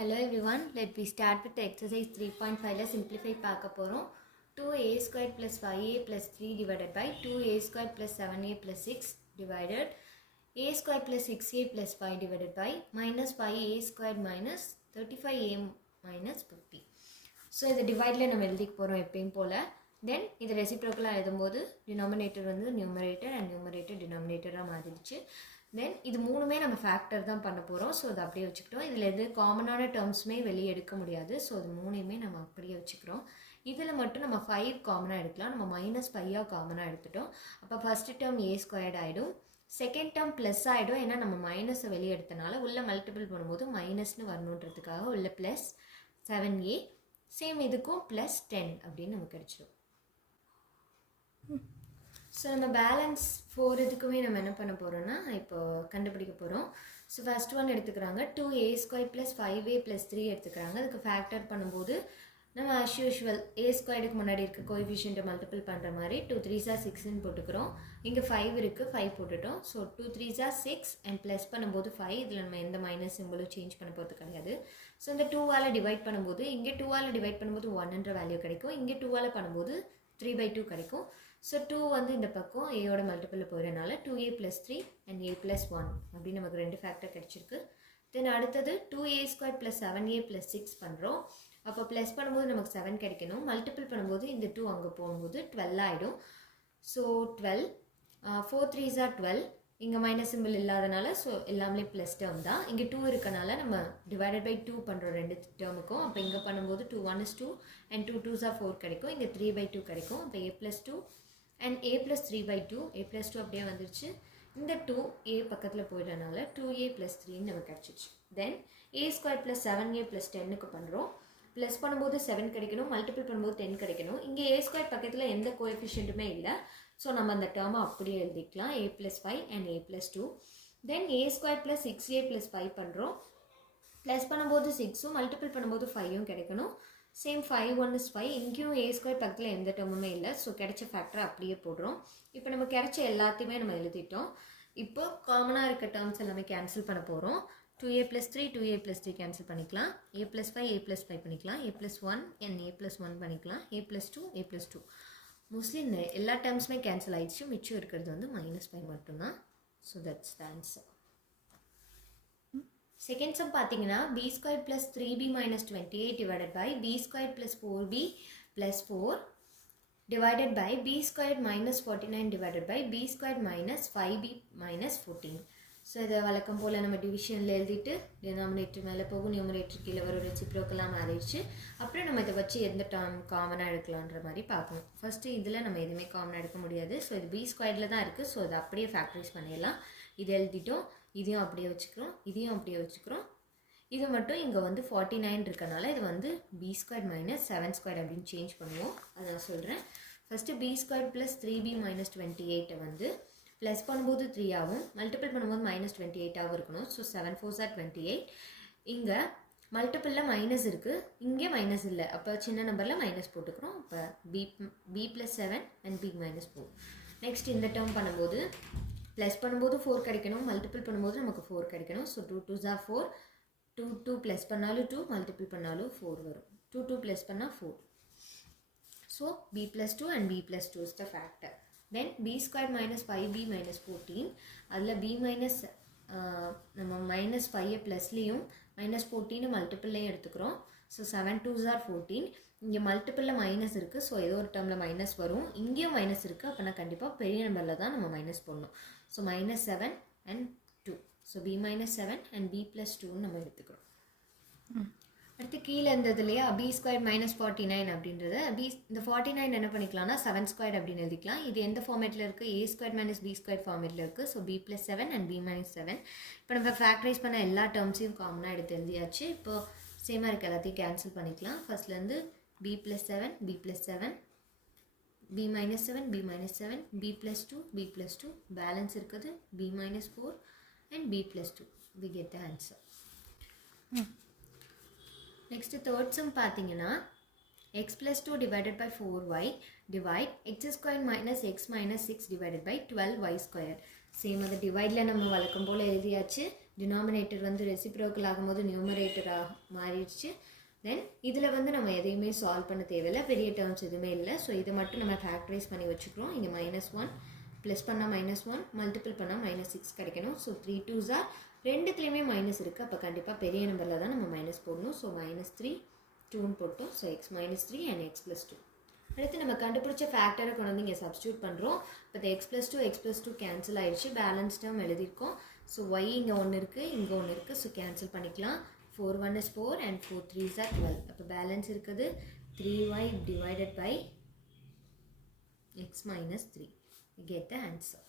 Hello everyone, let me start with exercise 3.5 simplify பார்க்க போறோம். 2a squared plus 5a plus 3 divided by 2a squared plus 7a plus 6 divided a squared plus 6a plus 5 divided by minus 5a squared minus 35a minus 50. So இதை டிவைடில் நம்ம எழுதிக்க போகிறோம் எப்பயும் போல். தென் இது ரெசிப்ரோக்கலாக எழுதும்போது denominator வந்து நியூமரேட்டர் அண்ட் நியூமரேட்டர் டினாமினேட்டராக மாறிடுச்சு. தென் இது மூணுமே நம்ம ஃபேக்டர் தான் பண்ண போகிறோம். ஸோ அதை அப்படியே வச்சுக்கிட்டோம். இதில் எது காமனான டேர்ம்ஸுமே வெளியே எடுக்க முடியாது. ஸோ அது மூணையுமே நம்ம அப்படியே வச்சுக்கிறோம். இதில் மட்டும் நம்ம 5 காமனாக எடுக்கலாம். நம்ம மைனஸ் 5 காமனாக எடுத்துட்டோம். அப்போ ஃபஸ்ட்டு டேர்ம் ஏ ஸ்கொயர்ட் ஆகிடும், செகண்ட் டேர்ம் ப்ளஸ் ஆகிடும். ஏன்னா நம்ம மைனஸை வெளியே எடுத்தனால உள்ளே மல்டிபிள் பண்ணும்போது மைனஸ்னு வரணுன்றதுக்காக உள்ள ப்ளஸ் 7a, சேம் இதுக்கும் ப்ளஸ் 10 அப்படின்னு நமக்கு கிடச்சிடும். ஸோ நம்ம பேலன்ஸ் 4 இதுக்குமே நம்ம என்ன பண்ண போகிறோம்னா இப்போ கண்டுபிடிக்க போகிறோம். ஸோ ஃபஸ்ட் ஒன் எடுத்துக்கிறாங்க 2a square plus 5a plus 3 எடுத்துக்கிறாங்க. அதுக்கு ஃபேக்டர் பண்ணும்போது நம்ம ஆஸ் யூஷுவல் ஏ ஸ்கொயருக்கு முன்னாடி இருக்க கோஎஃபிஷியண்ட்டை மல்டிபிள் பண்ணுற மாதிரி 2 3s are 6ன்னு போட்டுக்கிறோம். இங்கே 5 இருக்குது, 5 போட்டுட்டோம். So 2 3s are 6 and plus பண்ணும்போது 5. இதில் நம்ம எந்த மைனஸ் சிம்பிளும் சேஞ்ச் பண்ண போகிறது கிடையாது. ஸோ இந்த 2ஆல் டிவைட் பண்ணும்போது இங்கே 2ஆல் டிவைட் பண்ணும்போது 1என்ற வேல்யூ கிடைக்கும். இங்கே 2ஆல் பண்ணும்போது 3/2 கிடைக்கும். ஸோ 2 வந்து இந்த பக்கம் ஏயோட மல்டிபிளில் போகிறதுனால 2a + 3 அண்ட் a + 1 அப்படின்னு நமக்கு 2 ஃபேக்டர் கிடச்சிருக்கு. தென் அடுத்தது 2a ஸ்கொயர் ப்ளஸ் 7a + 6 பண்ணுறோம். அப்போ ப்ளஸ் பண்ணும்போது நமக்கு 7 கிடைக்கணும். மல்டிபிள் பண்ணும்போது இந்த 2 அங்கே போகும்போது 12 ஆகிடும். So 12 4 3s are 12. இங்கே மைனஸ் சிம்பிள் இல்லாதனால ஸோ எல்லாமே ப்ளஸ் டேர்ம் தான். இங்கே 2 இருக்கனால நம்ம டிவைடட் பை 2 பண்ணுறோம் 2 டேர்முக்கும். அப்போ இங்கே பண்ணும்போது 2 1 is 2 அண்ட் 2 2s are 4 கிடைக்கும். இங்கே 3/2 கிடைக்கும். அப்போ a + 2 அண்ட் a + 3/2, a + 2 அப்படியே வந்துருச்சு. இந்த 2 a பக்கத்தில் போயிடனால 2a + 3ன்னு நமக்கு கிடச்சிச்சு. தென் a ஸ்கொயர் ப்ளஸ் 7a + 10க்கு பண்ணுறோம். ப்ளஸ் பண்ணும்போது 7 கிடைக்கணும், மல்டிபிள் பண்ணும்போது 10 கிடைக்கணும். இங்கே a ஸ்கொயர் பக்கத்தில் எந்த கோஎஃபிஷியண்ட்டுமே இல்லை. ஸோ நம்ம அந்த டேர்மை அப்படியே எழுதிக்கலாம். a + 5 and a + 2. Then a square plus 6a + 5 பண்ணுறோம். ப்ளஸ் பண்ணும்போது 6ம் மல்டிபிள் பண்ணும்போது 5ம் கிடைக்கணும். Same 5 1 is 5. இங்கேயும் a ஸ்கொயர் பக்கத்தில் எந்த டேர்முமே இல்லை. ஸோ கிடைச்ச ஃபேக்டரை அப்படியே போடுறோம். இப்போ நம்ம கிடைச்ச எல்லாத்தையுமே நம்ம எழுதிட்டோம். இப்போ காமனாக இருக்க டேர்ம்ஸ் எல்லாமே கேன்சல் பண்ண போகிறோம். 2a + 3 2a + 3 கேன்சல் பண்ணிக்கலாம். a + 5 a + 5 பண்ணிக்கலாம். a + 1 and a + 1 பண்ணிக்கலாம். a + 2 a + 2. மோஸ்ட்லி இந்த எல்லா டேர்ம்ஸுமே கேன்சல் ஆகிடுச்சு. மிச்சம் இருக்கிறது வந்து -5 மட்டும்தான். So that's the answer. Second sum பார்த்தீங்கன்னா b square plus 3b - 28 divided by b square plus 4b + 4 divided by b square - 49 divided by b square - 5b - 14. So இதை வழக்கம் போல் நம்ம டிவிஷனில் எழுதிட்டு டினாமினேட்டர் மேலே போகும், நியூமரேட்டர் கீழே வரும், ரெசிப்ரோக்கெல்லாம் மாறிடுச்சு. அப்புறம் நம்ம இதை வச்சு எந்த டேர்ம் காமனாக எடுக்கலான்ற மாதிரி பார்க்கணும். ஃபஸ்ட்டு இதில் நம்ம எதுவுமே காமனாக எடுக்க முடியாது. ஸோ இது b ஸ்கொயரில் தான் இருக்குது. ஸோ இதை அப்படியே ஃபேக்டரைஸ் பண்ணிடலாம். இதை எழுதிட்டோம். இதையும் அப்படியே வச்சுக்கிறோம், இதையும் அப்படியே வச்சுக்கிறோம். இது மட்டும் இங்கே வந்து 49 இருக்கனால இது வந்து b ஸ்கொயர் - 7 ஸ்கொயர் அப்படின்னு சேஞ்ச் பண்ணுவோம். அதை நான் சொல்கிறேன். First b square plus 3b - 28 வந்து ப்ளஸ் பண்ணும்போது 3 ஆகும், மல்டிபிள் பண்ணும்போது -28 ஆகும் இருக்கணும். So 7 4s are 28. இங்கே மல்டிப்பிளில் மைனஸ் இருக்குது, இங்கே மைனஸ் இல்லை. அப்போ சின்ன நம்பரில் மைனஸ் போட்டுக்கிறோம். அப்போ b + 7 அண்ட் b - 4. நெக்ஸ்ட் இந்த டேர்ம் பண்ணும்போது ப்ளஸ் பண்ணும்போது 4 கிடைக்கணும், மல்டிபிள் பண்ணும்போது நமக்கு 4 கிடைக்கணும். So 2 2s are 4. 2 2 ப்ளஸ் பண்ணாலும் 2, மல்டிபிள் பண்ணாலும் 4 வரும். 2 2 ப்ளஸ் பண்ணால் 4. So b + 2 and b + 2 is the factor. Then b square - 5b - 14. அதில் b மைனஸ் நம்ம -5 ப்ளஸ்லேயும் -14 மல்டிப்பிள்லையும் எடுத்துக்கிறோம். So 7 2s are 14. இங்கே மல்டிப்பிளில் மைனஸ் இருக்குது. ஸோ ஏதோ ஒரு டேர்மில் மைனஸ் வரும். இங்கேயும் மைனஸ் இருக்குது. அப்போனா கண்டிப்பாக பெரிய நம்பரில் தான் நம்ம மைனஸ் போடணும். So -7 and 2. So b - 7 and b + 2 நம்ம எடுத்துக்கிறோம். அடுத்து கீழே இருந்தது இல்லையா b ஸ்கொயர் - 49 அப்படின்றது இந்த 49 என்ன பண்ணிக்கலாம்னா 7 ஸ்கொயர் அப்படின்னு எழுதிக்கலாம். இது எந்த ஃபார்மேட்டில் இருக்குது? a ஸ்கொயர் - b ஸ்கொயர் ஃபார்மேட்டில் இருக்குது. So b + 7 and b - 7. இப்போ நம்ம ஃபேக்டரைஸ் பண்ண எல்லா டேர்ம்ஸையும் காமனாக எடுத்து எழுதியாச்சு. இப்போ சேமாக இருக்க எல்லாத்தையும் கேன்சல் பண்ணிக்கலாம். ஃபர்ஸ்ட்லேருந்து b + 7 b + 7 b - 7 b - 7 b + 2 b + 2. Balance இருக்குது b - 4 and b + 2. we get the answer. Next third sum பார்த்தீங்கன்னா x + 2 divided by 4y divide x square minus x minus 6 divided by 12y square. Same அது டிவைடில் நம்ம வழக்கம் போல் எழுதியாச்சு. Denominator வந்து reciprocal ஆகும்போது நியூமரேட்டராக மாறிடுச்சு. தென் இதில் வந்து நம்ம எதையுமே சால்வ் பண்ண தேவையில்லை, பெரிய டேர்ம்ஸ் எதுவுமே இல்லை. ஸோ இதை மட்டும் நம்ம ஃபேக்டரைஸ் பண்ணி வச்சுக்கிறோம். இங்கே -1 ப்ளஸ் பண்ணால் -1 மல்டிபிள் பண்ணால் -6 கிடைக்கணும். ஸோ 3 2s are ரெண்டுத்துலேயுமே மைனஸ் இருக்குது. அப்போ கண்டிப்பாக பெரிய நம்பரில் தான் நம்ம மைனஸ் போடணும். ஸோ -3 2ன்னு போட்டோம். So x -3 and x + 2. அடுத்து நம்ம கண்டுபிடிச்ச ஃபேக்டரை கொண்டு வந்து இங்கே சப்ஸ்டியூட் பண்ணுறோம். இப்போ x + 2 கேன்சல் ஆகிடுச்சு. பேலன்ஸ் டேர்ம் எழுதியிருக்கோம். ஸோ y இங்கே ஒன்று இருக்குது, இங்கே ஒன்று இருக்குது. ஸோ கேன்சல் பண்ணிக்கலாம். 4 1 is 4 and 4 3s are 12. அப்போ பேலன்ஸ் இருக்குது 3y divided by x - 3. We get the answer.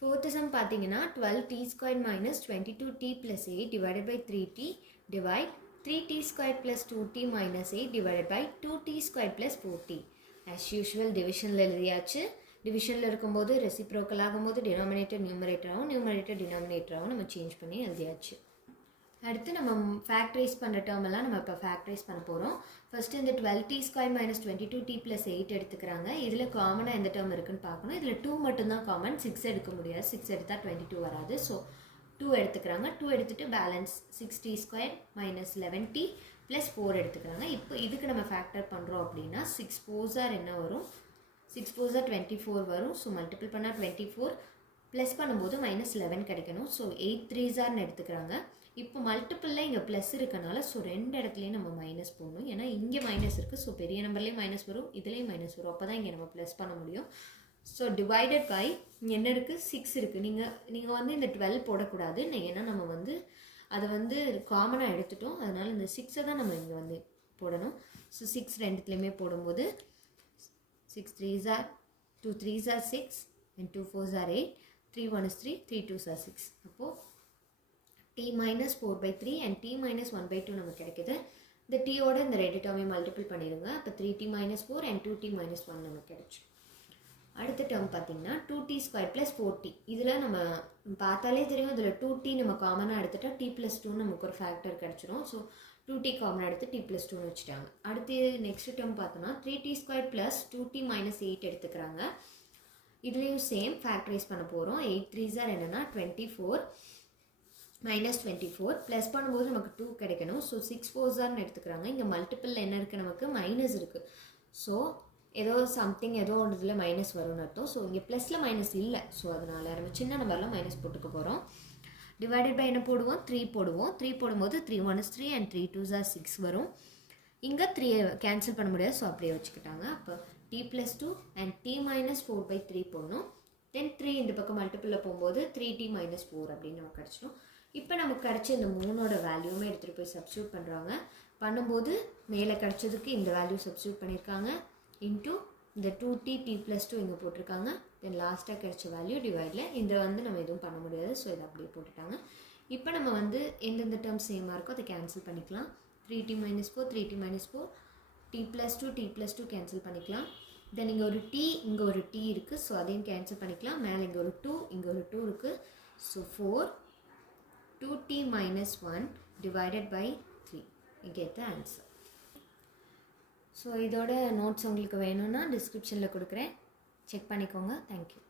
Fourth sum பார்த்தீங்கன்னா 12t² - 22t + 8 divided by 3t divide 3t² + 2t - 8 divided by 2t² + 4t. As usual divisionல எழுதியாச்சு. டிவிஷனில் இருக்கும்போது reciprocal ஆகும்போது denominator நியூமரேட்டராகவும் numerator டினாமினேட்டராகவும் நம்ம change பண்ணி எழுதியாச்சு. அடுத்து நம்ம ஃபேக்டரைஸ் பண்ணுற டேர்ம் எல்லாம் நம்ம இப்போ ஃபேக்டரைஸ் பண்ண போகிறோம். ஃபஸ்ட்டு இந்த 12t² - 22t + 8 எடுத்துக்கிறாங்க. இதில் காமனாக எந்த டேர்ம் இருக்குன்னு பார்க்கணும். இதில் 2 மட்டும்தான் காமன், 6 எடுக்க முடியாது. 6 எடுத்தால் 22 வராது. ஸோ 2 எடுத்துக்கிறாங்க. 2 எடுத்துகிட்டு பேலன்ஸ் 6t² - 11t + 4 எடுத்துக்கிறாங்க. இப்போ இதுக்கு நம்ம ஃபேக்டர் பண்ணுறோம் அப்படின்னா 6 4s are என்ன வரும்? 6 4s are 24 வரும். ஸோ மல்டிபிள் பண்ணால் 24 ப்ளஸ் பண்ணும்போது -11 கிடைக்கணும். ஸோ 8 3s are எடுத்துக்கிறாங்க. இப்போ மல்டிப்பிளில் இங்கே ப்ளஸ் இருக்கனால ஸோ ரெண்டு இடத்துலையும் நம்ம மைனஸ் போடணும். ஏன்னா இங்கே மைனஸ் இருக்குது. ஸோ பெரிய நம்பர்லேயும் மைனஸ் வரும், இதுலேயும் மைனஸ் வரும். அப்போ தான் இங்கே நம்ம ப்ளஸ் பண்ண முடியும். ஸோ டிவைடட் பை என்ன இருக்குது? 6 இருக்குது. நீங்கள் வந்து இந்த 12 போடக்கூடாது. ஏன்னா நம்ம வந்து அதை வந்து காமனாக எடுத்துட்டோம். அதனால் இந்த 6 தான் நம்ம இங்கே வந்து போடணும். ஸோ 6 ரெண்டுத்துலேயுமே போடும்போது 6 3s are 2 3s are 6 and 2 4s are 8, 3 1 is 3, 3 2s are 6. அப்போது t - 4/3 and t - 1/2 நமக்கு கிடைக்குது. இந்த டீயோட இந்த ரெண்டு டேர்மையும் மல்டிபிள் பண்ணிடுங்க. அப்போ 3t - 4 and 2t - 1 நமக்கு கிடைச்சு. அடுத்த டேர்ம் பார்த்தீங்கன்னா 2t² + 4t. இதில் நம்ம பார்த்தாலே தெரியும், இதில் 2t நம்ம காமனாக எடுத்துட்டா t + 2 நமக்கு ஒரு ஃபேக்டர் கிடச்சிரும். ஸோ 2t காமனாக எடுத்து t + 2ன்னு வச்சுட்டாங்க. அடுத்து நெக்ஸ்ட் டேர்ம் பார்த்தோன்னா 3t² + 2t - 8 எடுத்துக்கிறாங்க. இதுலேயும் சேம் ஃபேக்டரைஸ் பண்ண போகிறோம். 8 3s are என்னென்னா 24 -24 ப்ளஸ் பண்ணும்போது நமக்கு 2 கிடைக்கணும். ஸோ 6 4s are எடுத்துக்கிறாங்க. இங்கே மல்டிப்பிளில் என்ன இருக்குது? நமக்கு மைனஸ் இருக்குது. ஸோ ஏதோ சம்திங் ஏதோ ஒன்று இதில் மைனஸ் வரும்னு அர்த்தம். ஸோ இங்கே ப்ளஸில் மைனஸ் இல்லை. ஸோ அதனால் நம்ம சின்ன நம்பரில் மைனஸ் போட்டுக்க போகிறோம். டிவைடட் பை என்ன போடுவோம்? 3 போடுவோம். 3 போடும்போது 3 1 is 3 and 3 2s are 6 வரும். இங்கே 3 கேன்சல் பண்ண முடியாது. ஸோ அப்படியே வச்சுக்கிட்டாங்க. அப்போ t + 2 and t - 4/3 போடணும். தென் 3 இந்த பக்கம் மல்டிப்பிளில் போகும்போது 3t - 4 அப்படின்னு நமக்கு கிடச்சிடும். இப்போ நமக்கு கிடச்ச இந்த 3ஓட வேல்யூமே எடுத்துகிட்டு போய் சப்ஸ்டியூட் பண்ணுறாங்க. பண்ணும்போது மேலே கிடச்சதுக்கு இந்த வேல்யூ சப்ஸ்டியூட் பண்ணியிருக்காங்க. இன்ட்டு இந்த 2t t + 2 இங்கே போட்டிருக்காங்க. தென் லாஸ்ட்டாக கிடச்ச வேல்யூ டிவைடில் இந்த வந்து நம்ம எதுவும் பண்ண முடியாது. ஸோ இதை அப்படியே போட்டுட்டாங்க. இப்போ நம்ம வந்து எந்தெந்த டேர்ம் சேமாக இருக்கோ அதை கேன்சல் பண்ணிக்கலாம். 3t - 4 3t - 4 t + 2 t + 2 cancel பண்ணிக்கலாம். தென் இங்கே ஒரு t இங்கே ஒரு t இருக்குது. ஸோ அதையும் கேன்சல் பண்ணிக்கலாம். மேலே இங்கே ஒரு 2 இங்கே ஒரு 2 இருக்குது. So 4 2t - 1 divided by 3. You get the answer. So இதோட நோட்ஸ் உங்களுக்கு வேணும்னா டிஸ்கிரிப்ஷனில் கொடுக்குறேன், செக் பண்ணிக்கோங்க. தேங்க்யூ.